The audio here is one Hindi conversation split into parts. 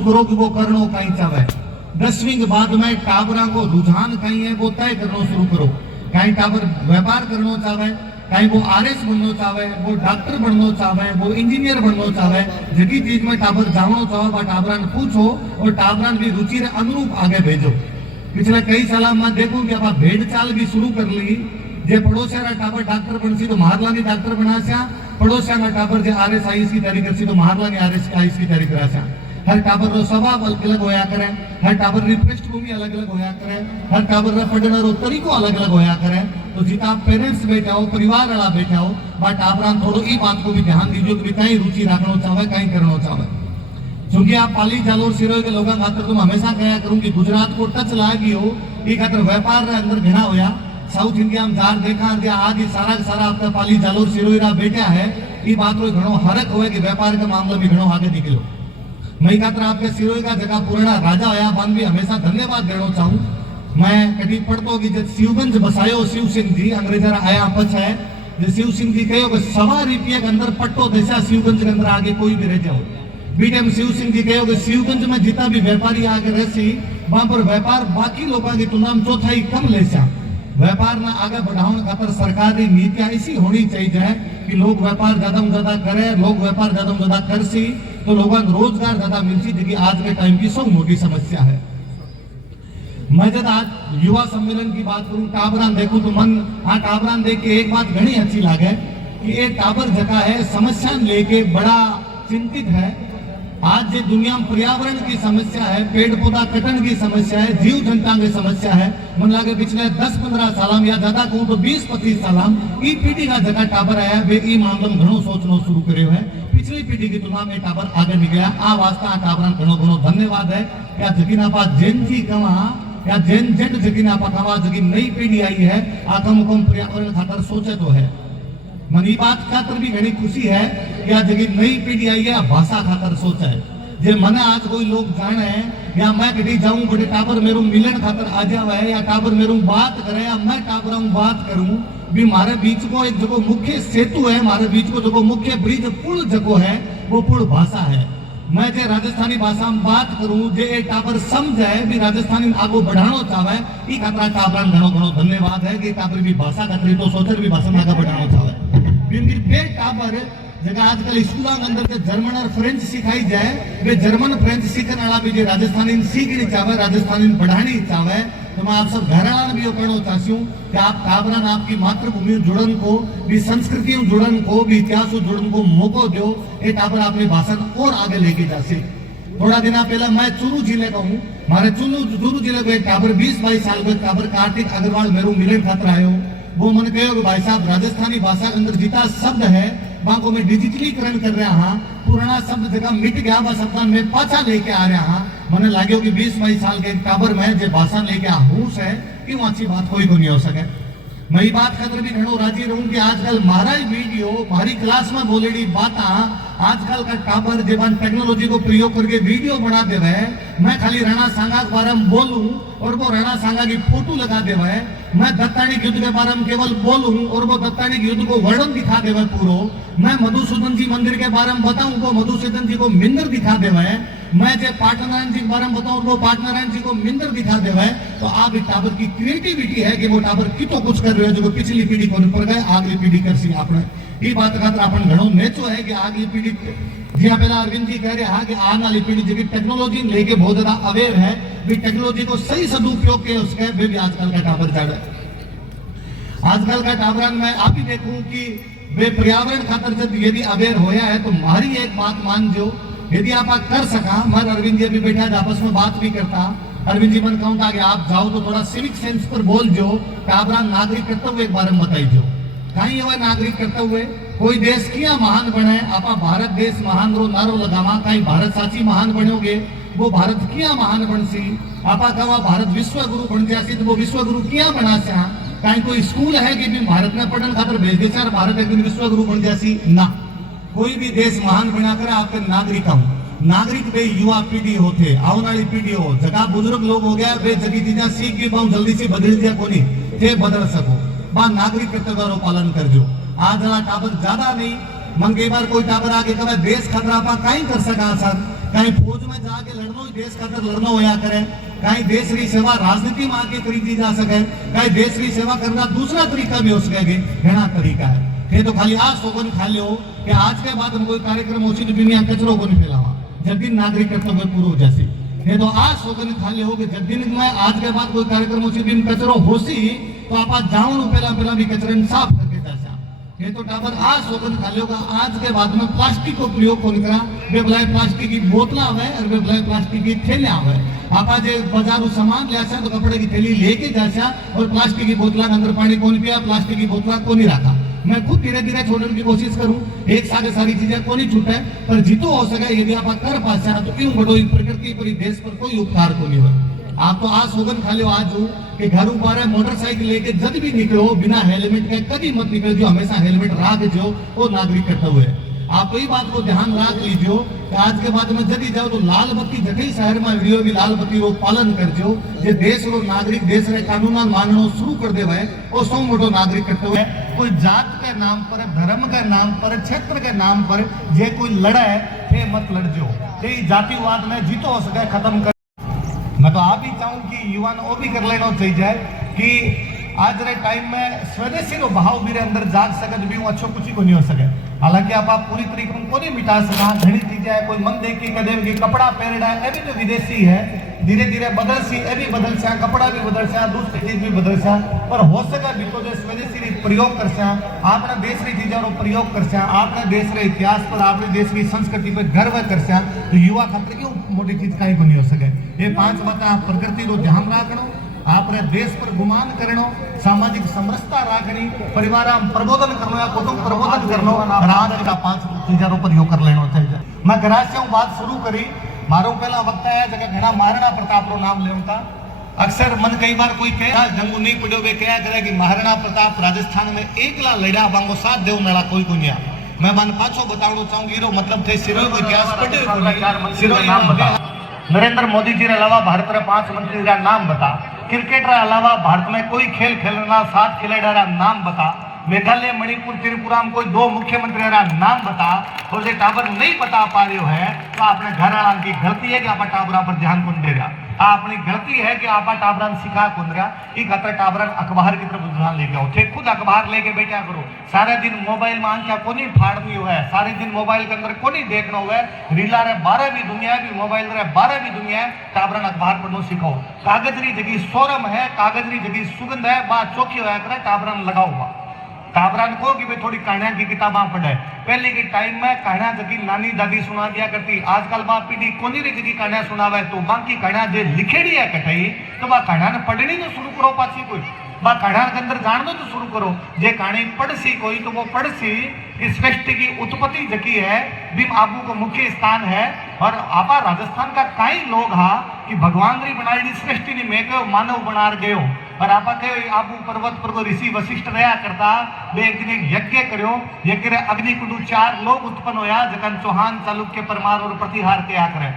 करो कि वो करनो कहीं चाहे। 10वीं के बाद में टाबरा को रुझान कहीं है वो तय करना शुरू करो। कहीं टाबर व्यापार करना चाहे, कहीं वो आरएस बनना चाहे, वो डॉक्टर बनना चाहे, वो इंजीनियर बनना चाहे, जगी चीज में टाबर जानो चाहो बा टाबरा ने पूछो और टाबरा की रुचि रे अनुरूप आगे भेजो। पिछले कई साल में देखूं कि आप भेड़ चाल भी शुरू कर ली। जे पड़ोसिया टाबर डॉक्टर बनसी तो महारलानी डॉक्टर बनास्या, पड़ोसिया टाबर जे आरएस आईएस की तैयारी करसी तो महारलानी आरएस आईएस की तैयारी करास्या। हर टाबर रो स्वभाव अलग अलग होया करे, हर टाबर री पृष्ठभूमि अलग अलग होया करे, हर टाबर रा पढ़ने रो तरीको अलग अलग होया करे। तो जितना आप पेरेंट्स बैठा हो, परिवार वाला बैठा हो, बा टाबरान थोड़ो ई बात को भी ध्यान दीजिए कि कहीं रुचि रखना चाहे, कहीं करना चाहे। क्योंकि आप पाली जालोर सिरोही के लोगों खातर तुम हमेशा कहा करूं कि गुजरात को टच लागी हो, ये खातर व्यापार रे अंदर घिना होया। साउथ इंडिया में जार देखा आज ही सारा आपका पाली जालोर सिरोही रा बैठा है, ये बात को घणो हरक हुए कि व्यापार के मामले में घणो आगे निकलो। मैं खातर आपके सिरोही का जगह पुराना राजा होया बान भी हमेशा धन्यवाद देना चाहूँ। मैं कभी पढ़तो कि जब शिवगंज बसायो शिव सिंह जी अंग्रेजरा आया पछ है, जो शिव सिंह जी कहो कि 1.25 रुपये के अंदर पट्टो देसा शिवगंज के अंदर आगे कोई भी रह जाओ। बीटेम शिव सिंह जी कहो कि शिवगंज में जितना भी व्यापारी आगे रहसी वहां पर व्यापार बाकी लोगों की तुलना में चौथाई कम लेसा। व्यापार ना आगे बढ़ाने खातर सरकारी नीतियां ऐसी होनी चाहिए कि लोग व्यापार ज्यादा से ज्यादा करें, लोग व्यापार ज्यादा से ज्यादा करसी तो लोगों को रोजगार ज्यादा मिलती, जो आज के टाइम की सब मोटी समस्या है। मैं जब आज युवा सम्मेलन की बात करूं, टाबरान देखूं तो मन टाबरान देख के एक बात घनी अच्छी लगे कि एक टाबर जगह है समस्या लेके बड़ा चिंतित है। आज जो दुनिया में पर्यावरण की समस्या है, पेड़ पौधा कटन की समस्या है, जीव जंता की समस्या है। मन लगे पिछले 10-15 साल या ज्यादा कहूं तो 20-25 साल ई पीढ़ी का जगह टाबर आया वे ई मामले में घणो सोचना शुरू करो है। पिछली पीढ़ी की तुलना में टाबर आगे निकला। आ वास्ता टाबरा घणो घणो धन्यवाद है। क्या जगीना पा जैन जी कवा या जैन जेट जगीना पा कवा जगी नई पीढ़ी आई है आकम पर्यावरण खातर सोचे तो है। मन ई बात खातर भी घनी खुशी है कि आज जगी नई पीढ़ी आई है भाषा खातर सोचा है। जे मने आज कोई लोग जाने या मैं कहीं जाऊं बड़े टाबर मेरू मिलन खातर आ जावे या टाबर मेरू बात करे या मैं टाबरों बात करूं भी मारे बीच को एक जगह मुख्य सेतु है, मारे बीच को जो मुख्य ब्रिज पुल जगह है वो पुल भाषा है। मैं जे राजस्थानी भाषा में बात करूं जे टाबर समझे भी राजस्थानी आगो बढ़ाना चाहे ई खातर टाबरान घणो घणो धन्यवाद है कि टाबर भी भाषा खातिर तो सोचर भी भाषा में आगे बढ़ाना चाहे। बिंदी बे टाबर जगह आजकल स्कूलों के अंदर जर्मन और फ्रेंच सिखाई जाए, वे जर्मन फ्रेंच सीखने वाला भी जो राजस्थानी सीखनी चाहे, राजस्थानी बढ़ानी चाहे, तो मैं आप सब घर वाला भी कहना चाहती हूँ कि आप टाबरान आपकी मातृभूमि जुड़न को भी संस्कृति जुड़न को भी इतिहास जुड़न को मौको दो। ये टाबर अपनी भाषा को और आगे लेके जासे। थोड़ा दिन पहले मैं चूरू जिले का हूँ, हमारे चूरू जिले को एक टाबर 20-22 साल का टाबर कार्तिक अग्रवाल मेरू मिलन खातर आयो। वो मैंने कहो कि भाई साहब राजस्थानी भाषा के अंदर जितना शब्द है वहां को मैं डिजिटलीकरण कर रहा हाँ, पुराना शब्द जगह मिट गया वह शब्द में पाछा लेके आ रहा हाँ। मैंने लगे कि 20-22 साल के टाबर में जो भाषा लेके आहूस है कि वहां अच्छी बात कोई को नहीं हो सके। मैं ये बात खातर भी घणो राजी रहूं कि आजकल मारा वीडियो हमारी क्लास में बोलेडी बात आजकल का टाबर जीवन टेक्नोलॉजी को प्रयोग करके वीडियो बना देवे है। मैं खाली राणा सांगा के बारे में बोलूं और वो राणा सांगा की फोटो लगा देवे है। मैं दत्तानी युद्ध के बारे में केवल बोलूं और वो दत्तानी युद्ध को वर्णन दिखा देवे पूरो। मैं मधुसूदन जी मंदिर के बारे में बताऊं तो मधुसूदन जी को मिंदर दिखा देवे है। मैं जो पाटनारायण जी के बारे में बताऊं वो पाटनारायण जी को मिंदर दिखा देवे है। तो आप टाबर की क्रिएटिविटी है कि वो टाबर कितो कुछ कर रहे हो जो पिछली पीढ़ी को पर गए अगली पीढ़ी कर सी आपने ये बात खातर अपन घणो नेचो है कि अगली पीढ़ी जिया पहला अरविंद जी कह रहे हैं कि आने वाली पीढ़ी जो टेक्नोलॉजी लेके बहुत ज्यादा अवेयर है भी टेक्नोलॉजी को सही सदुपयोग के उसके भी आजकल का टाबर जाड़े। आजकल का टाबरान में आप ही देखूं कि वे पर्यावरण खातर जब यदि अवेयर होया है तो हमारी एक बात मान जो यदि आप कर सका। मैं अरविंद जी भी बैठा आपस में बात भी करता। अरविंद जी मन कहूंगा कि आप जाओ तो थोड़ा सिविक सेंस पर बोल जो टाबरान नागरिक करते हुए एक बारे में बताई जो कहीं हुआ नागरिक करते हुए कोई देश किया महान बने आपा भारत देश महान रो नारो लगावा कहीं भारत साची महान बनोगे वो भारत किया महान बनसी आपा कहा भारत विश्व गुरु बन जासी तो वो विश्व गुरु किया बना सा कहीं कोई स्कूल है कि भी भारत में पढ़न खातर भेज दे चार भारत एक दिन विश्व गुरु बन जासी ना। कोई भी देश महान बना कर आपके नागरिक हूँ नागरिक वे युवा पीढ़ी होते आने वाली पीढ़ी हो जगह बुजुर्ग लोग हो गया वे जगी चीजा सीख के बहुत जल्दी से बदल दिया को नहीं थे बदल सको बा नागरिक कर्तव्य पालन कर जो। आज जरा टाबर ज्यादा नहीं मन कई बार कोई टाबर आगे कहे देश खतरा पा कहीं कर सका सर कहीं फौज में जाके लड़नो देश खातर लड़नो होया करे, कहीं देश की सेवा राजनीति में आके करी जा सके, कहीं देश की सेवा करना दूसरा तरीका भी हो सके, घना तरीका है। ये तो खाली आज सोगन खा लियो कि आज के बाद हम कोई कार्यक्रम हो तो दुनिया कचरो को नहीं फैलावा, जब दिन नागरिक कर्तव्य पूरा हो जासी। ये तो आज सोगन खा लियो कि जब दिन में आज के बाद कोई कार्यक्रम हो दिन कचरो होसी तो आप जाऊन पहला भी कचरे साफ करके जासा। ये तो टाबर आज सोगन खा लियो आज के बाद में प्लास्टिक को प्रयोग कौन करा, वे बुलाए प्लास्टिक की बोतल आवे और वे बुलाए प्लास्टिक की थैले आवे। आप आज बाजारू सामान ले तो कपड़े की थैली लेके जासा और प्लास्टिक की बोतल के अंदर पानी कौन पिया, प्लास्टिक की बोतल को नहीं रखा। मैं खुद धीरे धीरे छोड़ने की कोशिश करूं, एक साथ सारी चीजें को नहीं छूटे, पर जितो हो सके यदि आप कर पासे तो क्यों बड़ो प्रकृति पर देश पर कोई उपकार को नहीं हो। आप तो आज सोगन खा लो आज कि घर ऊपर मोटरसाइकिल लेके जब भी निकलो बिना हेलमेट के कभी मत निकल जो, हमेशा हेलमेट रख जो, वो नागरिक कर्तव्य है। आप कई बात को ध्यान रख लीजिए कि आज के बाद में जल्दी जाओ तो लाल बत्ती जगह शहर में वीडियो भी लाल बत्ती रो पालन करजो। जे देश रो नागरिक देश रे कानून माननो शुरू कर देवे वो सौ मोटो नागरिक कर्तव्य है। कोई जात के नाम पर, धर्म के नाम पर, क्षेत्र के नाम पर जे कोई लड़े थे मत लड़जो। ये जातिवाद में जीतो हो सके खत्म कर। मैं तो आप ही चाहूँ कि युवा वो भी कर लेना चाहिए कि आज रे टाइम में स्वदेशी रो भाव भी अंदर जाग सके भी वो अच्छो कुछ ही को नहीं हो सके। हालांकि आप पूरी तरीके को नहीं मिटा सका, घनी चीजें है, कोई मन देखी कदे की कपड़ा पहनना है भी तो विदेशी है, धीरे धीरे बदल सी ए भी बदल सा, कपड़ा भी बदल सा, दूसरी चीज भी बदल सा, पर हो सका भी तो जो स्वदेशी प्रयोग कर सा, आपने देश की चीजों रो प्रयोग कर सा, आपने देश के इतिहास पर, आपने देश की संस्कृति पर गर्व कर सा, तो युवा खातिर क्यों मोटी चीज कहीं को नहीं हो सके। ये 5 बातें प्रकृति रो ध्यान रखनो, आपने देश पर गुमान करनो, सामाजिक समरसता रखनी, परिवार प्रबोधन करनो या कुटुंब प्रबोधन करनो, राज का 5 चीजों पर प्रयोग कर लेना चाहिए। मैं घरा से बात शुरू करी, मारो पहला वक्त है जगह घना महाराणा प्रताप रो नाम लेऊं था। अक्सर मन कई बार कोई कहे जंगू नहीं पड़ो वे क्या करे कि महाराणा प्रताप राजस्थान में एकला लड़ा बांगो साथ देव नाला कोई को नहीं। मैं मन पाछो बताना चाहूंगी रो मतलब थे सिरों को इतिहास पढ़े सिरों नाम बता। नरेंद्र मोदी जी रे अलावा भारत रे 5 मंत्री का नाम बता। क्रिकेट रे अलावा भारत में कोई खेल खेलना 7 खिलाड़ी रा नाम बता। मेघालय, मणिपुर, त्रिपुरा में कोई 2 मुख्यमंत्री रा नाम बता। और जो टाबर नहीं बता पा रहे हो है तो अपने घर वाला की गलती है कि आप टाबरा पर ध्यान कौन दे रहा, अपनी गलती है कि आप टाबरन सिखा कौन रहा। ये खातर टाबरन अखबार की तरफ रुझान लेके आओ, थे खुद अखबार लेके बैठा करो। सारे दिन मोबाइल में आंखें कोनी फाड़नी हो है, सारे दिन मोबाइल के अंदर कोनी देखना हो है, रीला रे 12 भी दुनिया भी मोबाइल रे 12 भी दुनिया है, टाबरन अखबार पढ़नो सीखो। कागजरी जगी सोरम है, कागजरी जगी सुगंध है, बात चौकी होया करे टाबरन लगाओ। टाबरन को कि भाई थोड़ी कहानियां की किताबा पढ़े। पहले के टाइम में कहानियां जगी नानी दादी सुना दिया करती, आजकल बा पीढ़ी कोनी री जगी कहानियां सुनावे तो बाकी कहानियां जे लिखेड़ी है कटाई तो बा कहानियां पढ़नी तो शुरू करो, पाछी कोई बा कहानियां के अंदर जानना तो शुरू करो। जे कहानी पढ़सी कोई तो वो पढ़सी कि सृष्टि की उत्पत्ति जकी है बिम आबू को मुख्य स्थान है। और आपा राजस्थान का कई लोग हा कि भगवान री बनाई सृष्टि ने में मानव बना गयो। और आपा के आबू पर्वत पर को ऋषि वशिष्ठ रहा करता, वे एक दिन एक यज्ञ करो, यज्ञ रे अग्निकुंड 4 लोग उत्पन्न होया जकन चौहान, चालुक्य, परमार और प्रतिहार क्या करे।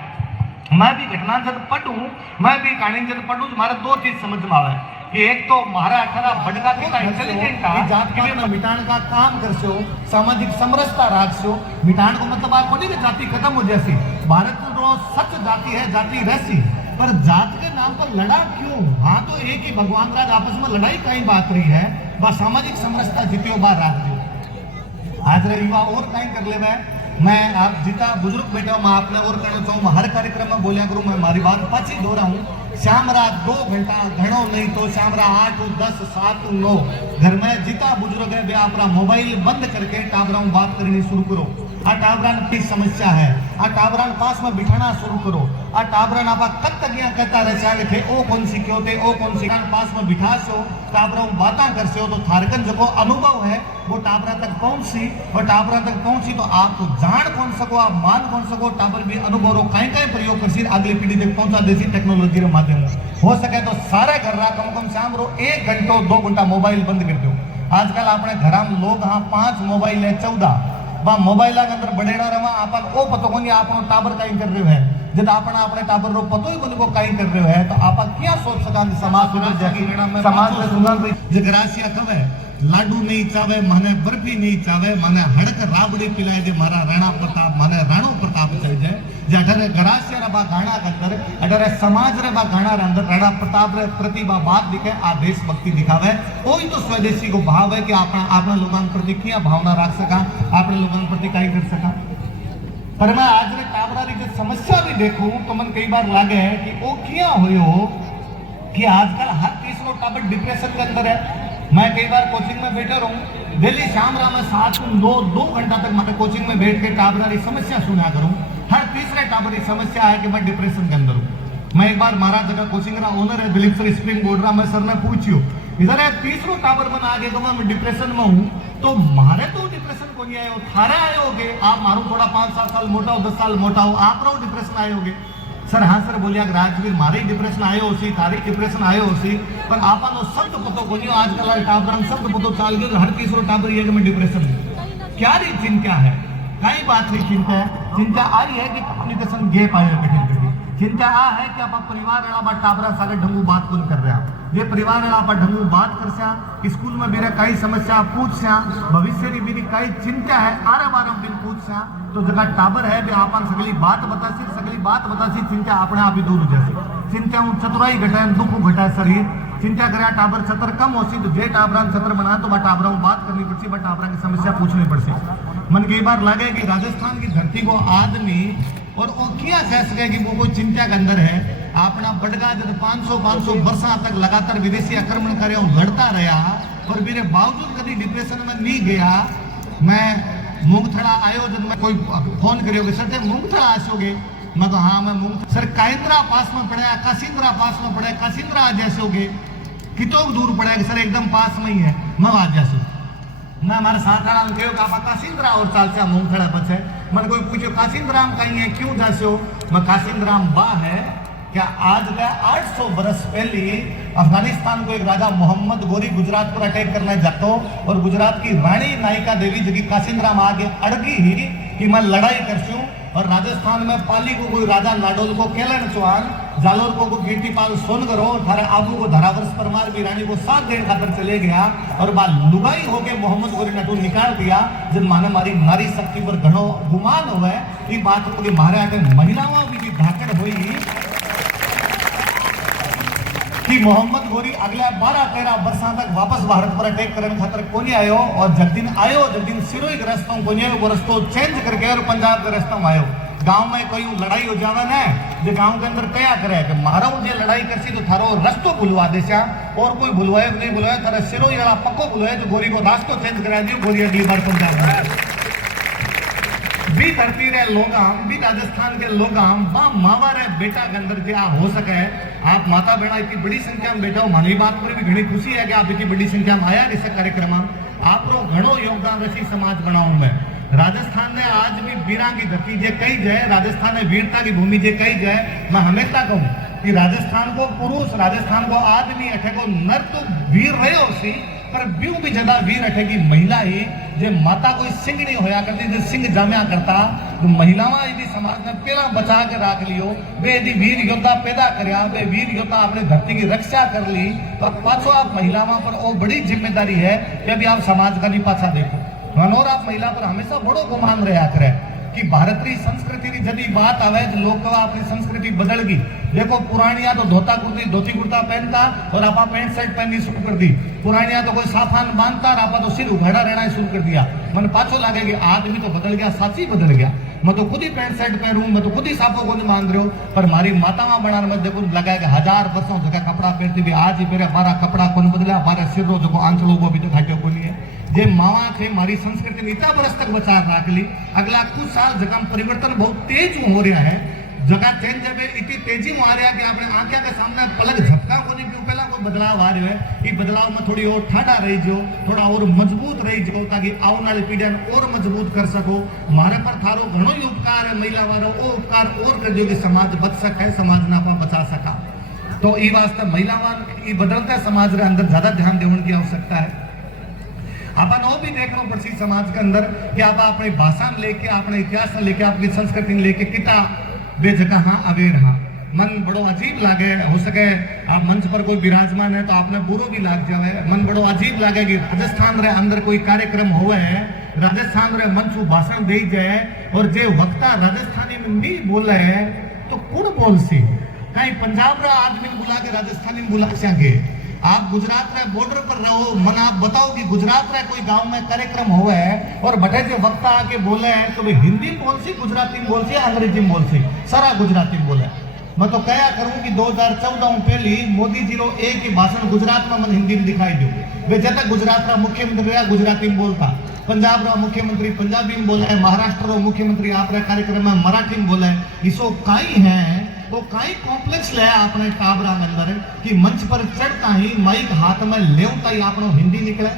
मैं भी घटना जब पढ़ूं, मैं भी कहानी जब पढ़ूं तो मारे 2 चीज समझ में आवे कि एक तो महारा 18 बड़का कितना इंटेलिजेंट था, जात के लिए मिटान का काम करसो, सामाजिक समरसता राखसो। मिटान को मतलब आ कोनी के जाति खत्म हो जैसी, भारत रो सच जाति है, जाति रहसी, पर जात के नाम पर लड़ा क्यों। हाँ तो एक ही भगवान राज आपस में लड़ाई कहीं बात रही है, बस सामाजिक समरसता जितियो बार राख दो। आज रे युवा और कहीं कर ले मैं आप जितना बुजुर्ग बैठा हूँ मैं आपने और कहना चाहूँ, हर कार्यक्रम में बोलिया करूँ, मैं हमारी बात पाची दोहराऊं। शाम रात 2 घंटा घणो नहीं तो शाम रात 8, 10, 7, 9 घर में जितना बुजुर्ग है वे अपना मोबाइल बंद करके टाबरा बात करनी शुरू करो। आ टाबरान की समस्या है, आ टाबरान पास में बिठाना शुरू करो। आ टाबरान आप कब तक यहाँ कहता रहे थे ओ कौन सी क्यों थे ओ कौन सी पास में बिठा सो टाबरा बातें कर सो तो थारकन जो अनुभव है वो टाबरा तक पहुंची। और टाबरा तक पहुंची तो आप जान कौन सको, आप मान कौन सको, टाबर भी अनुभव रो कहीं कहीं प्रयोग कर सी अगली पीढ़ी तक पहुंचा देसी टेक्नोलॉजी के माध्यम हो सके तो सारे घर रहा कम कम शाम रो 1 घंटो 2 घंटा मोबाइल बंद कर दो। आजकल अपने घर में लोग हाँ 5 मोबाइल है 14 बा मोबाइल के अंदर बड़ेड़ा रहा आप ओ पतो को आपनो टाबर कहीं कर रहे है। जब आपना अपने टाबर रो पतो ही को कहीं कर रहे है तो आप क्या सोच सका समाज सुधर जाएगी, समाज में सुधार जगरासिया कब है लाडू नहीं चावे, मने बर्फी नहीं चावे, मने हड़क राबड़ी पिलाए जे मारा राणा प्रताप माने राणो प्रताप चल जाए जे अठारे गरासिया रे बा गाना के अंदर अठारे समाज रे बा गाना रे अंदर राणा प्रताप रे प्रतिभा बात दिखे आ देशभक्ति दिखावे। कोई तो स्वदेशी को भाव है कि आपने लोगों के प्रति क्या भावना रख सका, आपने लोगों के प्रति कई कर सका। पर मैं आज रे टाबरा री जो समस्या भी देखूं तो मन कई बार लागे है कि वो क्या हो कि आजकल हर तीसरा टाबर डिप्रेशन के अंदर है। मैं कई बार कोचिंग में बैठा रहूं, डेली शाम राम में 7-2 घंटा तक मैं कोचिंग में बैठ के टाबरा री समस्या सुना करूं। हर तीसरे टाबर की समस्या है कि मैं डिप्रेशन के अंदर हूं। मैं एक बार महाराज जगह कोचिंग रा ओनर है दिलीप सर स्प्रिंग बोर्ड रा, मैं सर ने पूछियो इधर है तीसरो टाबर बना आगे तो मैं डिप्रेशन में हूं, तो मारे तो डिप्रेशन को नहीं आयो, थारे आए होगे आप मारू थोड़ा 5-7 साल मोटा हो, 10 साल मोटा हो, आप रो डिप्रेशन आए होगे। सर हाँ सर बोलिया राजवीर मारे डिप्रेशन आयो होसी, थारी डिप्रेशन आयो होसी, पर आपनो शब्द पतो कोनी आजकल टाबरन शब्द पतो चाल गयो हर तीसरो टाबर ये कि मैं डिप्रेशन हूं। क्या री चिंता है? कई बात री चिंता है। चिंता आई है कि कम्युनिकेशन गैप आयो कठिन कठिन। चिंता आ है कि आप परिवार वाला बा टाबरा सागे ढंगू बात कोन कर रहा ये परिवार वाला बा ढंगू बात करस्या, स्कूल में मेरा कई समस्या पूछस्या, भविष्य री मेरी कई चिंता है आरे बारे दिन पूछस्या, तो जगह टाबर है बे आपन सगली बात बतासी चिंता अपने आप ही दूर हो जासी। चिंता हूं चतुराई घटाए, दुख घटाए शरीर, चिंता करे टाबर छतर कम होसी तो जे टाबरा छतर बना तो बा टाबरा बात करनी पड़सी, बा टाबरा की समस्या पूछनी पड़सी। मन कई बार लगे कि राजस्थान की धरती को आदमी और वो क्या कह सके कि वो कोई चिंता के अंदर है। अपना बड़गा जब 500 वर्षा तक लगातार विदेशी आक्रमणकारियों लड़ता रहा और मेरे बावजूद कभी डिप्रेशन में नहीं गया। मैं मूंगथड़ा आयो जब मैं कोई फोन करियोगे सर मूंगथड़ा आसोगे, मैं तो हाँ मैं सर काइंद्रा पास में पड़ा, कासिंद्रा पास में पड़ा, कासिंद्रा आ जासोगे, कितों दूर पड़ेगा सर एकदम पास में ही है, मैं आ जासो। मैं हमारे साथ कहो कि आप कासिंद्रा और चाल से मूंगथड़ा बचे। मैंने कोई पूछो कासिंद्राम कहीं है क्यों जासो, मैं कासिंद्राम बा है क्या आज का 800 बरस पहले अफगानिस्तान को एक राजा मोहम्मद गोरी गुजरात पर अटैक करने जातो और गुजरात की रानी नायिका देवी जगी कासिंद्राम आगे अड़गी ही कि मैं लड़ाई करसूं, और राजस्थान में पाली को कोई राजा नाडोल को केलन चौहान, जालोर को कीर्तिपाल सोनगरो, थारे आबू को धरावर्ष परमार भी रानी को साथ देने खातर चले गया और बाल लुगाई होके मोहम्मद गोरी ने तो निकाल दिया। जब माने मारी नारी शक्ति पर घणो गुमान हुए ये बात को कि मारे आगे महिलाओं भी धाकड़ हुई कि मोहम्मद गोरी अगले 12-13 वर्षों तक वापस भारत पर अटैक करने खातर कोनी आयो, और जब दिन सिरोही के रास्तों कोनी आयो, वो रास्तों चेंज करके और पंजाब के रास्ता में आयो। गांव में कोई लड़ाई हो जावे ना, जो गांव के अंदर क्या करे कि मारा मुझे लड़ाई करसी तो थारो रास्तो भुलवा देसा, और कोई भुलवाए नहीं भुलवाए थारा सिरोही वाला पक्को भुलवाए जो गोरी को रास्तो चेंज करा दियो, गोरी अगली बार पंजाब में भी धरती रे लोगाम भी राजस्थान के लोगाम बा मावा रे बेटा के अंदर क्या हो सके। आप माता बहना इतनी बड़ी संख्या में बैठा हो, मानी बात पर भी घनी खुशी है कि आप इतनी बड़ी संख्या में आया इस कार्यक्रम में। आप लोग घणो योगदान रसी समाज बनाओ में। राजस्थान ने आज भी वीरा की धरती जे कही जाए, राजस्थान ने वीरता की भूमि जे कही जाए, मैं हमेशा कहूँ कि राजस्थान को पुरुष, राजस्थान को आदमी अठे को नर तो वीर रहे हो सी, पर ब्यू भी ज्यादा वीर अठेगी महिला ही जे माता कोई सिंह नहीं होया करती, जो सिंह जाम्या करता तो महिलावां यदि समाज ने पहला बचा के रख लियो, वे यदि वीर योद्धा पैदा करया, वे वीर योद्धा अपने धरती की रक्षा कर ली, तो पाछो आप महिलावां पर वो बड़ी जिम्मेदारी है कि अभी आप समाज का नहीं पाछा देखो मनोर आप महिला पर हमेशा बड़ो गुमान रहा करे कि भारतीय संस्कृति की जदी बात आवे तो लोग कहा अपनी संस्कृति बदल गई। देखो पुरानिया तो धोती कुर्ता पहनता और आपा पैंट शर्ट पहननी शुरू कर दी, पुरानिया तो कोई साफान बांधता और आपा तो सिर उघाड़ा रहना शुरू कर दिया। मन पाछो लगे कि आदमी तो बदल गया, साची बदल गया। मैं तो खुद ही पैंट शर्ट पहनूं, मैं तो खुद ही साफो को नहीं मान रहे हो, पर मारी मातावा बनाने में देखो लगा कि 1000 वर्षों जगह कपड़ा पहनती भी आज ही मेरे हमारा कपड़ा कौन बदला, हमारे सिर रो जो आंचलों को भी तो घाटियों को नहीं है। जे मावा थे मारी संस्कृति नीता बरस तक बचा रख ली, अगला कुछ साल जगह परिवर्तन बहुत तेज हो रहा है, जगह चेंज जब इतनी तेजी में आ रहा है कि आपने आंखें के सामने पलक झपका को नहीं पहला कोई बदलाव आ रहा है। ये बदलाव में थोड़ी और ठाडा रही जो, थोड़ा और मजबूत रही जो, ताकि आने वाली पीढ़ी और मजबूत कर सको। हमारे पर थारो घणो ही उपकार है महिला वालों, वो उपकार और कर जो कि समाज बच सके, समाज ना बचा सका। तो ये वास्ते महिला ये बदलते समाज के अंदर ज्यादा ध्यान देने की आवश्यकता है। अपन वो भी देखना पड़ती समाज के अंदर कि आप अपनी भाषा लेके, अपने इतिहास लेके, अपनी संस्कृति लेके किता बे जगह हाँ अवे रहा। मन बड़ो अजीब लागे। हो सके आप मंच पर कोई विराजमान है तो आपने बुरो भी लाग जावे। मन बड़ो अजीब लागे कि राजस्थान रे अंदर कोई कार्यक्रम होवे है, राजस्थान रे मंच भाषण दे जाए और जे वक्ता राजस्थानी में नहीं बोले तो कौन बोल सी? कहीं पंजाब रा आदमी बुला के राजस्थानी में बुला सके? आप गुजरात रे बॉर्डर पर रहो, मन आप बताओ कि गुजरात रे कोई गांव में कार्यक्रम हुआ है और बटे जो वक्ता आके बोले हैं तो हिंदी में बोल सी, गुजराती में बोल सी, अंग्रेजी में बोल सी, सारा गुजराती में बोले। मैं तो कया करूं कि 2014 में पहली मोदी जी रो एक ही भाषण गुजरात में मन हिंदी में दिखाई दो। वे जब तक गुजरात रा मुख्यमंत्री गुजराती में बोलता, पंजाब रा मुख्यमंत्री पंजाबी में बोले, महाराष्ट्र रो मुख्यमंत्री आपरे कार्यक्रम में मराठी में बोले। इसो काई है तो काई कॉम्प्लेक्स ले अपने टाबरा अंदर कि मंच पर चढ़ता ही माइक हाथ में लेवता ही आपनो हिंदी निकले।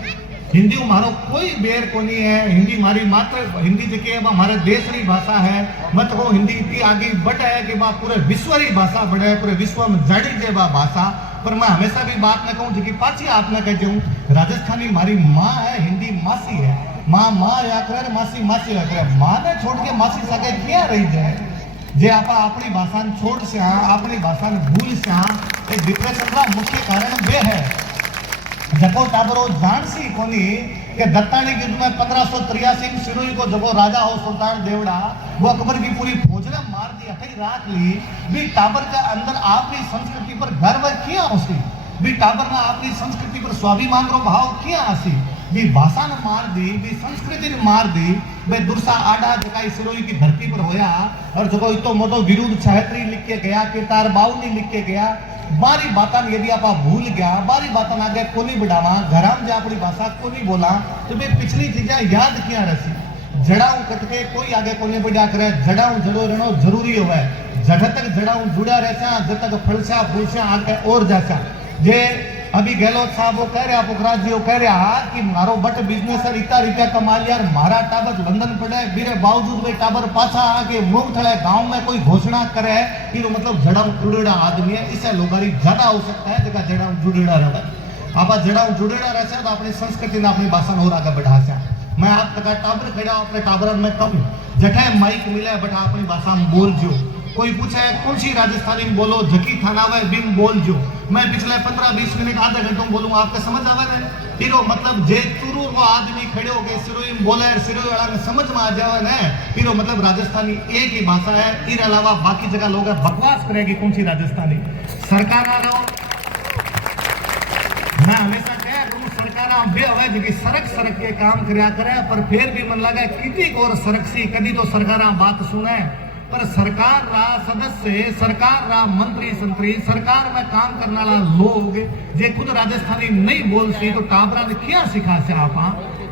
हिंदी मारो कोई बेर कोनी है, हिंदी मारी मात्र हिंदी जके हमारे देश री भाषा है। मत को हिंदी इतनी आगे बढ़े है कि बा पूरे विश्व री भाषा बढ़े, पूरे विश्व में जड़ी जे बा भाषा। पर मैं हमेशा भी बात न कहूं जी पाची आपने कहते हूं राजस्थानी मारी माँ है, हिंदी मासी है। माँ या करे मासी मासी या करे, माँ ने छोड़ के मासी सके क्या रही जाए? जे आपा अपनी भाषा छोड़ से अपनी भाषा भूल से डिप्रेशन का मुख्य कारण वे है। जको टाबरो जानसी कोनी के दत्तानी युद्ध में 1583 में सिरोही को जको राजा हो सुल्तान देवड़ा वो अकबर की पूरी फौज ने मार दी, अटक राख ली। भी टाबर के अंदर अपनी संस्कृति पर गर्व किया उसी, भी टाबर ने अपनी संस्कृति पर स्वाभिमान रो भाव किया आसी। भी भाषा ने मार दी, भी संस्कृति ने मार दी। बे दुरसा आडा जकाई सिरोही की धरती पर होया और जको इतो मोटो विरुद्ध छहत्री लिख के गया, केतार बावनी लिख के गया। बारी बातन यदि आप भूल गया, बारी बातन आगे कोनी बढ़ावा, घराम जे अपनी भाषा कोनी बोला तो बे पिछली चीजें याद किया रसी। जड़ाऊ कटके कोई आगे कोनी बढ़ा करे, जड़ाऊ जड़ो रहनो जरूरी होवे। जड़ तक जड़ाऊ जुड़ा रहसा, जब तक फलसा फूलसा आगे और जैसा। जे अभी गहलोत साहब वो कह रहा, पुखराज जी वो कह रहा कि मारो बट बिजनेस है इतना रुपया कमा लिया, मारा टाबर लंदन पड़े, मेरे बावजूद वे टाबर पाछा आके मुंह थड़े गांव में कोई घोषणा करे कि वो मतलब जड़ाऊ जुड़ेड़ा आदमी है। इससे लोगारी ज्यादा हो सकता है जगह जड़ाऊ जुड़ेड़ा रहे। आप जड़ाऊ जुड़ेड़ा रहसे तो अपनी संस्कृति ने अपनी भाषा और आगे बढ़ा से। मैं आप तक टाबर खड़ा अपने टाबर में कहूँ जठे माइक मिले बटा अपनी भाषा में बोल जो। कोई पूछे कौन सी राजस्थानी में बोलो, झकी थानावे बिम बोल जो। मैं पिछले 15-20 मिनट आधे घंटों में बोलूंगा, आपको समझ आवे ने? फिरो मतलब जे चुरू वो आदमी खड़े हो गए सिरोही में बोले, सिरोही वाला में समझ में आ जावे ने। फिरो मतलब राजस्थानी एक ही भाषा है, इसके अलावा बाकी जगह लोग बकवास करेगी कौन सी राजस्थानी। सरकार आ रहा मैं हमेशा कह करूं सरकार बे हवे जी सड़क सड़क के काम करया करे, पर फिर भी मन लगे कितनी और सड़क सी कदी तो सरकार बात सुने। पर सरकार रा सदस्य, सरकार रा मंत्री संतरी, सरकार में काम करने वाला लोग जे खुद राजस्थानी नहीं बोल सी तो टाबरा ने क्या सिखा से आप?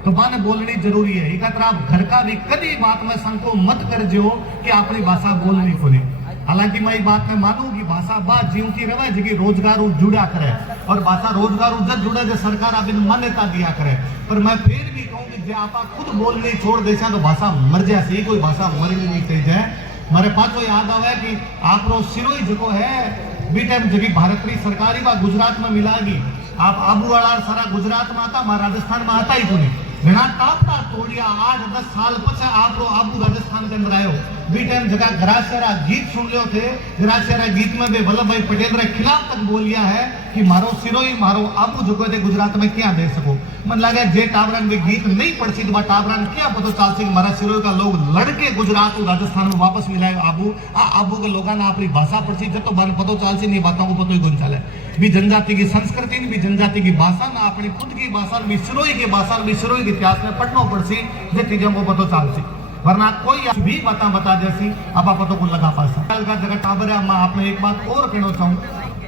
तो माने बोलनी जरूरी है। एक आप घर का भी कदी बात में संको मत कर जो कि अपनी भाषा बोलनी खुली। हालांकि मैं बात में मानूं कि भाषा बात जीवती रहे जी रोजगार जुड़ा करे और भाषा रोजगार जब जुड़े जो सरकार अब मान्यता दिया करे। पर मैं फिर भी कहूँ कि जे आप खुद बोलनी छोड़ दे तो भाषा मर जाए, कोई भाषा मरनी नहीं चाहिए जाए। हमारे पास तो याद आवे कि आप रो सिरोही जो है बी टाइम जब भारत की सरकारी बा गुजरात में मिलागी। आप आबू वाला सारा गुजरात में आता, मैं राजस्थान में आता ही कोनी। घना टापटा तोड़िया आज 10 साल पछे आप रो आबू राजस्थान के अंदर आयो। बी टाइम जगह ग्रासेरा गीत सुन लियो थे, ग्रासेरा गीत में भी वल्लभ भाई पटेल रे खिलाफ तक बोलिया है कि मारो सिरोही मारो आबू जो थे गुजरात में क्या दे सको। मन लगे जे टाबरन भी गीत नहीं पढ़सी तो टाबरन क्या पता चलसी कि मारा सिरोही का लोग लड़के गुजरात और राजस्थान में वापस मिलाए आबू। आबू के लोगों ने अपनी भाषा पढ़सी जब तो बन पतो चलसी नहीं बातों को पतो ही गुन चले। भी जनजाति की संस्कृति भी जनजाति की भाषा ना अपनी खुद की भाषा भी सिरोही की भाषा भी सिरोही के इतिहास में पढ़ना पड़सी जे चीजों को पतो चलसी। वरना कोई भी बता जैसी आप पतो को लगा पासा जगह टाबर है। मैं आपने एक बात और कहना चाहूँ,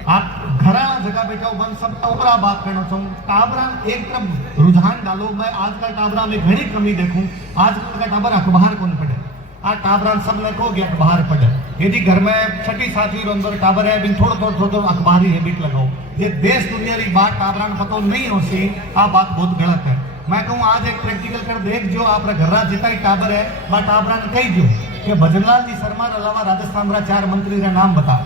आप घरा जगह बैठा बन सब ऊपरा बात करना चाहूँ। टाबरा एक तरफ रुझान डालो, मैं आजकल टाबरा में घनी कमी देखूं। आजकल का टाबर अखबार कौन पढ़े? आ टाबरा सबने कहो कि अखबार पढ़े। यदि घर में 6ठी-7वीं अंदर टाबर है बिन थोड़ा अखबार ही हैबिट लगाओ। ये देश दुनिया की बात टाबरा पतो नहीं होती, आ बात बहुत गलत है। मैं कहूँ आज एक प्रैक्टिकल कर देख जो आप घर जितना ही टाबर है वह टाबरा ने कही जो कि भजनलाल जी शर्मा अलावा राजस्थान रा 4 मंत्री का नाम बता,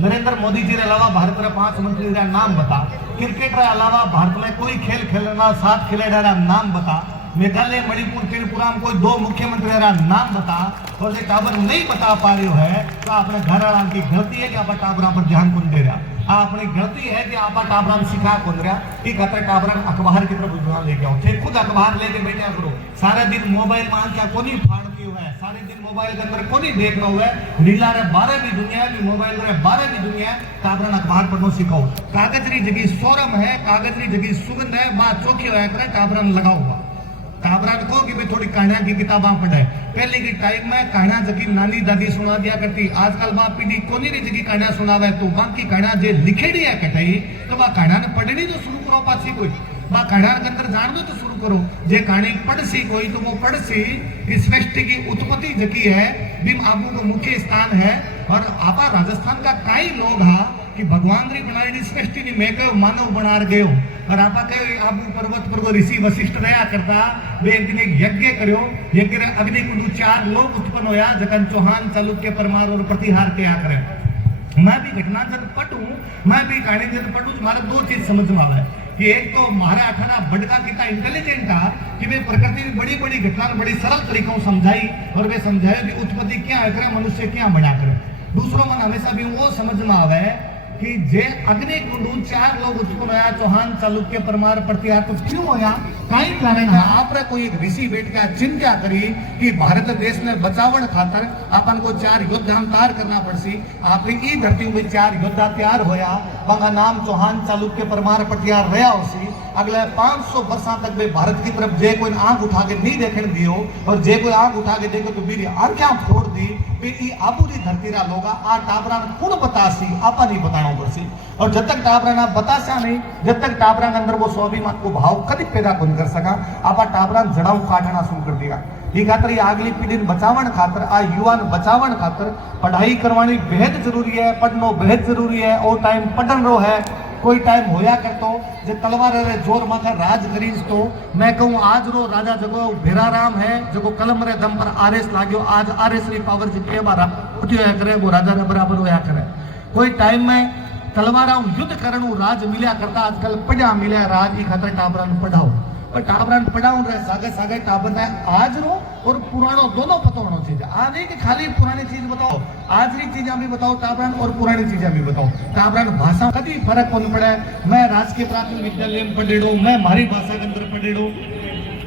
नरेंद्र मोदी जी अलावा भारत रे 5 मंत्री का नाम बता, क्रिकेट रे अलावा भारत में कोई खेल खेलना 7 खिलाड़ी का नाम बता। मेघालय मणिपुर त्रिपुरा में कोई 2 मुख्यमंत्री रा नाम बता और जे टाबर नहीं बता पा रहे है तो अपने घर वाला की गलती है कि आप टाबरा पर ध्यान कौन दे रहा। अपनी गलती है कि आप टाबरा सिखा कौन रहा कि कहते टाबरा अखबार की तरफ रुझान लेके आओ। थे खुद अखबार लेके बैठा करो, सारा दिन मोबाइल में क्या कोनी फाड़ती हुआ है, सारे दिन मोबाइल के अंदर कोनी देख रहा हुआ है, रीला रे 12 भी दुनिया भी मोबाइल रे 12 भी दुनिया टाबरा अखबार पढ़ना सिखाओ। कागज री जगह सोरम है, कागज री जगह सुगंध है, बात चौकी होया करे टाबरा लगाओ हुआ। टाबरा को कि भाई थोड़ी कहानियां की किताबा पढ़े। पहले की टाइम में कहानियां जगी नानी दादी सुना दिया करती, आजकल बाप पीढ़ी कोनी री जगी कहानियां सुनावे तो बाकी कहानियां जे लिखेड़ी है कटाई तो बा कहानियां पढ़नी तो शुरू करो पाछी कोई बा कहानियां के अंदर जान दो तो शुरू करो। जे कहानी पढ़ सी कोई तो वो पढ़ सी इस सृष्टि की उत्पत्ति जगी है बिम आबू को मुख्य स्थान है। और आपा राजस्थान का कई लोग हा कि भगवान री बनाई सृष्टि नी मैं कहो मानव बना गयो और आपा कहे आबू पर्वत पर वो ऋषि वशिष्ठ रहा करता वे एक दिन एक यज्ञ करो, यज्ञ रे अग्नि कुंड 4 लोग उत्पन्न होया जकन चौहान चालुक्य परमार और प्रतिहार क्या करे। मैं भी घटना जब पढ़ूं, मैं भी कहानी जब पढ़ूं तो मारे 2 चीज समझ में आवे कि एक तो मारे अठाना बड़का कितना इंटेलिजेंट था कि वे प्रकृति में बड़ी बड़ी घटना बड़ी सरल तरीकों समझाई और वे समझाए कि उत्पत्ति क्या है, मनुष्य क्या बना करे। दूसरों मन हमेशा भी वो समझ में आवे कि जे अग्नि कुंड 4 लोग उत्पन्न होया चौहान चालुक्य परमार प्रतिहार तो क्यों होया, कई कारण है। आपरे कोई एक ऋषि बैठ के चिंता करी कि भारत देश ने बचावन खातर अपन को 4 योद्धा तैयार करना पड़सी। आपरी ई धरती में 4 योद्धा तैयार होया, वहां नाम चौहान चालुक्य परमार प्रतिहार रहा होसी। अगले 500 वर्षों तक वे भारत की तरफ जे कोई आंख उठा के नहीं देखने दियो और जे कोई आंख उठा के देखे तो बीरी आंखें फोड़ दी ई आबूरी धरती रा लोगा आ टाबरा कौन बतासी आपा नहीं बताना पड़सी। और जब तक टाबरा ना बतासा नहीं, जब तक टाबरा के अंदर वो स्वाभिमान को भाव कभी पैदा कौन कर सका, आपा टाबरा जड़ाऊ काटना शुरू कर दिया। ये खातर आगली पीढ़ी बचावन खातर आ युवान बचावन खातर पढ़ाई करवानी बेहद जरूरी है, पढ़नो बेहद जरूरी है। और टाइम पढ़न रो है, कोई टाइम होया करतो जे तलवार रे जोर माथा राज करीज तो मैं कहूं आज रो राजा जगो भेराराम है जगो कलम रे दम पर आरएस लाग्यो, आज आरएस री पावर जितने बार उठियो है करे वो राजा रे बराबर होया करे। कोई टाइम में तलवारा युद्ध करणु राज मिल्या करता, आजकल पढ़ा मिल्या राज ई खातर टाबरा पढ़ाओ पर टाबरा पढ़ाओ रे सागे सागे टाबर ने आज रो और पुरानो दोनों पता होना चाहिए। आज नहीं कि खाली पुरानी चीज बताओ, आज की चीजें भी बताओ टाबरा और पुरानी चीजें भी बताओ। टाबरा भाषा कभी फर्क कौन पड़े। मैं राजकीय प्राथमिक विद्यालय में पढ़ेड़ो, मैं मारी भाषा के अंदर पढ़ेड़ो,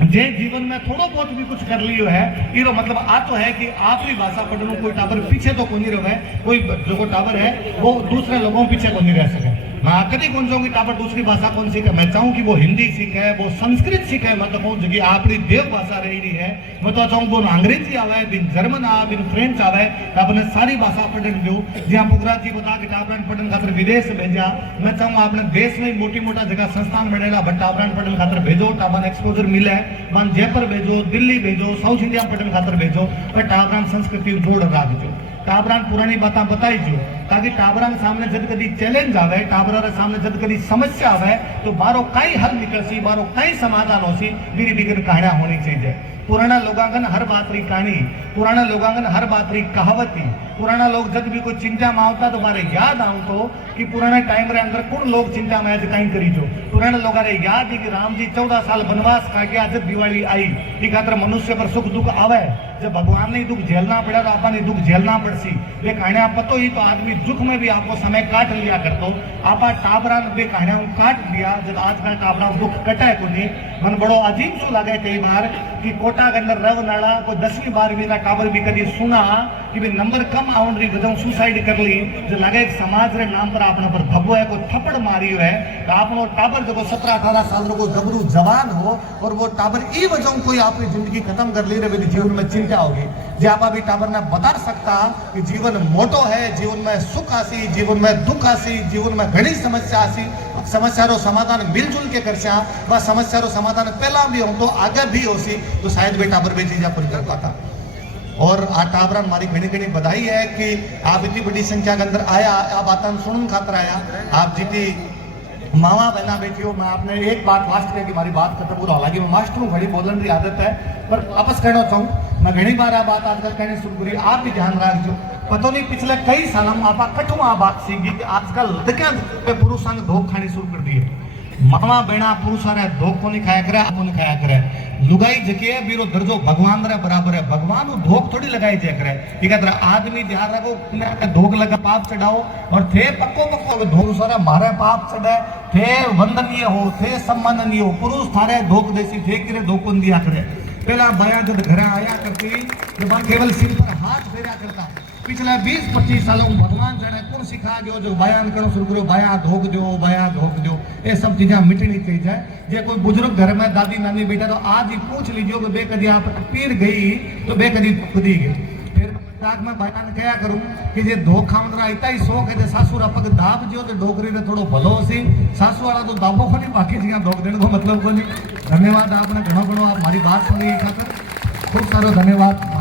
जे जीवन में थोड़ा बहुत भी कुछ कर लियो है इरो मतलब आ तो है कि आपकी भाषा पढ़नो कोई टाबर पीछे तो कोई रहे, कोई जो टाबर है वो दूसरे लोगों पीछे को नहीं रह सके। मैं कभी कौन चाहूंगी टाबर दूसरी भाषा कौन सीखे, मैं चाहूँ कि वो हिंदी सीखे, वो संस्कृत सीखे, मतलब कहूँ जो अपनी देव भाषा रही है। मैं तो चाहूँ वो अंग्रेजी आवे, बिन जर्मन आवे, बिन फ्रेंच आवे, टाबर ने सारी भाषा पढ़न दो। जहाँ पुगराज जी बता के टाबर पढ़न खातर विदेश भेजा, मैं चाहूँ अपने देश में मोटी मोटा जगह संस्थान बनेगा बट टाबर पढ़न खातर भेजो, टाबर एक्सपोजर मिले, मन जयपुर भेजो, दिल्ली भेजो, साउथ इंडिया पढ़न खातर भेजो, पर टाबर संस्कृति जोड़ राखजो। टाबरा पुरानी बातें बताई जो ताकि टाबरा सामने जब कभी चैलेंज आवे, टाबरा सामने जब कभी समस्या आवे तो बारो कई हल निकलसी, बारो कई समाधान होसी। मेरी बिगड़ कहानियां होनी चाहिए। पुराना लोगांगन हर बात री कहानी, पुराना लोगांगन हर बात री कहावती। पुराना लोग जब भी कोई चिंता में आवता तो मारे याद आऊं तो कि पुराने टाइम रे अंदर कौन लोग चिंता में आज कहीं करी जो। पुराने लोग रे याद है कि राम जी 14 साल वनवास काटे आज दिवाली आई। ई खातर मनुष्य पर सुख दुख आवे, जब भगवान ने दुख झेलना पड़ा तो आपने दुख झेलना पड़सी। वे कहानियां पतो ही तो आदमी दुख में भी आपको समय काट लिया करतो। आपा टाबरा वे कहानियां काट दिया जब आजकल टाबरा दुख कटे को नहीं। मन बड़ो अजीब सो लगे कई बार कि कोटा के अंदर रव नाला को 10वीं 12वीं का टाबर भी कभी सुना कि वे नंबर कम आउन रही गजों सुसाइड कर ली, जो लगे समाज रे नाम पर आपने पर भगो है को थप्पड़ मारियो है तो आपनो टाबर जो 17-18 साल को गबरू जवान हो और वो टाबर ई वजह कोई आपकी जिंदगी खत्म कर ली रे जीवन में चिंता होगी। जे आप अभी टाबर ने बता सकता कि जीवन मोटो है, जीवन में सुख आसी, जीवन में दुख आसी, जीवन में घनी समस्या आसी, समस्या रो समाधान मिलजुल के करसा व समस्या रो समाधान पहला भी हो तो आगे भी होसी तो शायद वे टाबर भी चीजा पर कर पाता। और आ टाबरा मारी घनी घनी बधाई है कि आप इतनी बड़ी संख्या के अंदर आया, आप बात सुनने खातर आया, आप जितनी मावा बहना बैठी हो। मैं आपने एक बात लास्ट में कि हमारी बात खत्म पूरा हालांकि मैं मास्टर हूँ, घड़ी बोलने की आदत है पर वापस कहना चाहूँ मैं घनी बार आ बात आजकल कहनी शुरू करी। आप भी ध्यान रखो, पता नहीं पिछले कई सालों में आप कठुआ बात सीखी कि आजकल लड़कियां पे पुरुषां धोख खानी शुरू कर दी है। मामा बेना पुरुष रे धोख को नहीं खाया करे, आप नहीं खाया करे। लुगाई जके बीरो दर्जो भगवान रे बराबर है, भगवान को धोख थोड़ी लगाई जाया करे। ठीक है, आदमी ध्यान रखो ने धोख लगा पाप चढ़ाओ और थे पक्को पक्को धोख सारा मारे पाप चढ़े थे वंदनीय हो थे सम्माननीय हो, पुरुष थारे धोख देसी थे किरे धोख दिया करे। पहला बया जब घर आया करती जब केवल सिर पर हाथ फेरा करता, पिछले 20-25 सालों में भगवान जाने कौन सिखा गयो जो बयान करो शुरू करो, बया धोख दो, ये सब चीजें मिटनी चाहिए। जे कोई बुजुर्ग घर में दादी नानी बेटा तो आज ही पूछ लीजिए कि बे कदी आप पीर गई तो बे कदी खुदी गई। फिर रात में बयान क्या करूं कि जे धोख खावंदरा इतना ही शौक है, सासुरा पग दाब जो तो डोकरी ने थोड़ो भलो सी, सासू वाला तो दाबो को नहीं, बाकी जी धोख देने को मतलब को नहीं। धन्यवाद आपने घणो घणो आप हमारी बात सुनी खातर, खूब सारो धन्यवाद।